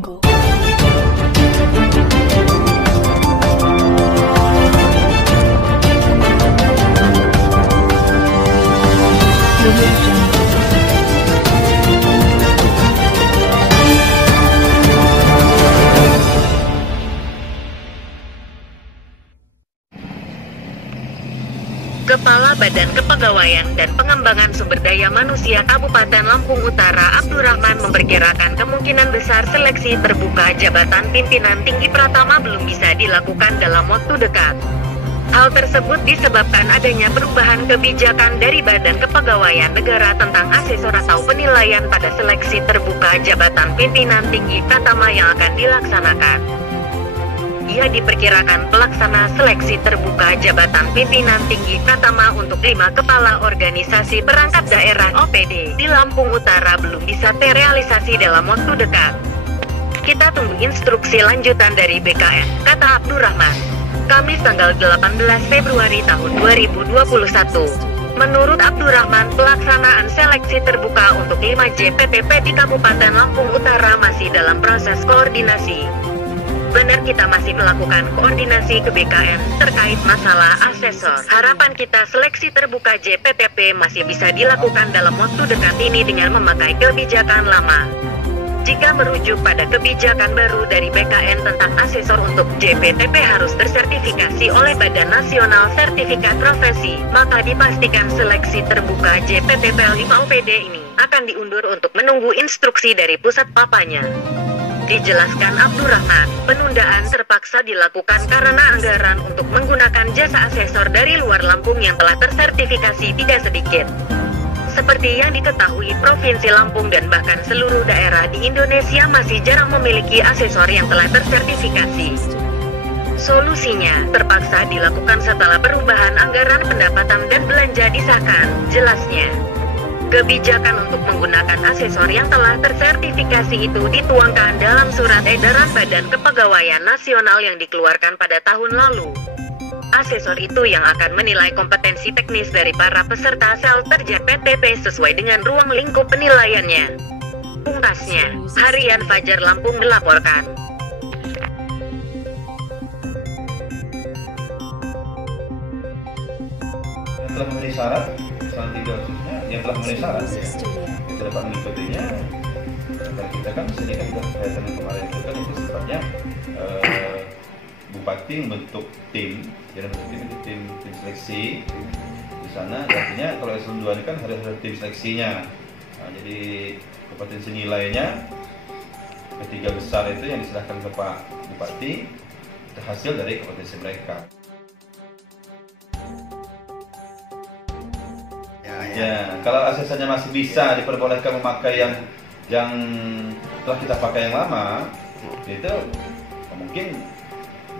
Go. Kepala Badan Kepegawaian dan Pengembangan Sumber Daya Manusia Kabupaten Lampung Utara Abdurrahman memperkirakan kemungkinan besar seleksi terbuka jabatan pimpinan tinggi Pratama belum bisa dilakukan dalam waktu dekat. Hal tersebut disebabkan adanya perubahan kebijakan dari Badan Kepegawaian Negara tentang asesor atau penilaian pada seleksi terbuka jabatan pimpinan tinggi Pratama yang akan dilaksanakan. Ia diperkirakan pelaksana seleksi terbuka jabatan pimpinan tinggi Pratama untuk 5 kepala organisasi perangkat daerah OPD di Lampung Utara belum bisa terrealisasi dalam waktu dekat. Kita tunggu instruksi lanjutan dari BKN, kata Abdurrahman. Kamis tanggal 18 Februari tahun 2021. Menurut Abdurrahman, pelaksanaan seleksi terbuka untuk 5 JPTP di Kabupaten Lampung Utara masih dalam proses koordinasi. Benar, kita masih melakukan koordinasi ke BKN terkait masalah asesor. Harapan kita seleksi terbuka JPTP masih bisa dilakukan dalam waktu dekat ini dengan memakai kebijakan lama. Jika merujuk pada kebijakan baru dari BKN tentang asesor untuk JPTP harus tersertifikasi oleh Badan Nasional Sertifikat Profesi, maka dipastikan seleksi terbuka JPTP 5 OPD ini akan diundur untuk menunggu instruksi dari pusat papanya. Dijelaskan Abdurrahman, penundaan terpaksa dilakukan karena anggaran untuk menggunakan jasa asesor dari luar Lampung yang telah tersertifikasi tidak sedikit. Seperti yang diketahui, Provinsi Lampung dan bahkan seluruh daerah di Indonesia masih jarang memiliki asesor yang telah tersertifikasi. Solusinya, terpaksa dilakukan setelah perubahan anggaran pendapatan dan belanja disahkan, jelasnya. Kebijakan untuk menggunakan asesor yang telah tersertifikasi itu dituangkan dalam surat edaran Badan Kepegawaian Nasional yang dikeluarkan pada tahun lalu. Asesor itu yang akan menilai kompetensi teknis dari para peserta shelter JPTP sesuai dengan ruang lingkup penilaiannya. Pungkasnya, Harian Fajar Lampung melaporkan. Telah memenuhi syarat, selanjutnya yang telah memenuhi syarat itu dapat mengikutinya. Dan kita kan sini kan sudah kelihatan kemarin itu kan itu sifatnya bupati membentuk tim, jadi bentuk tim seleksi di sana. Artinya kalau eselon 2 ini kan harus ada tim seleksinya. Nah, jadi kompetensi nilainya ketiga besar itu yang diserahkan ke Pak Bupati itu hasil dari kompetensi mereka. Ya, kalau asesannya masih bisa diperbolehkan memakai yang telah kita pakai yang lama, itu mungkin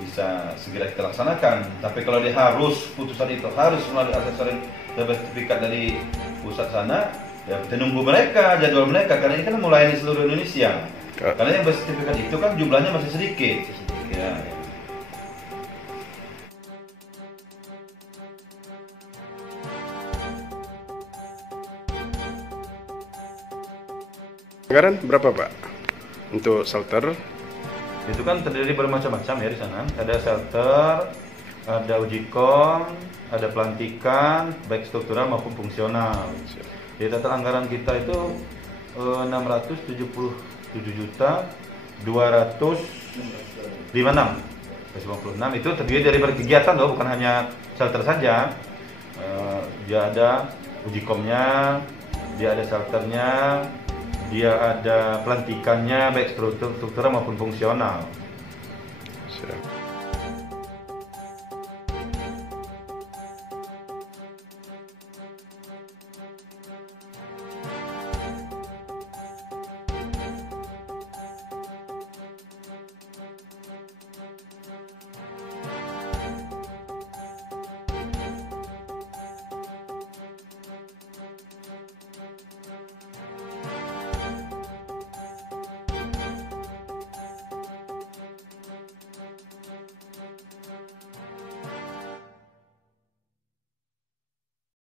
bisa segera kita laksanakan. Tapi kalau dia harus putusan itu harus melalui asesor yang bersertifikat dari pusat sana, ya kita nunggu mereka, jadwal mereka, karena ini kan melayani seluruh Indonesia. Karena yang bersertifikat itu kan jumlahnya masih sedikit. Ya. Anggaran berapa Pak untuk shelter? Itu kan terdiri bermacam-macam ya di sana. Ada shelter, ada uji kom, ada pelantikan, baik struktural maupun fungsional. Jadi total anggaran kita itu 677.256.256 itu terdiri dari berkegiatan loh, bukan hanya shelter saja. Dia ada uji komnya, dia ada shelternya, dia ada pelantikannya baik struktural maupun fungsional. Siap.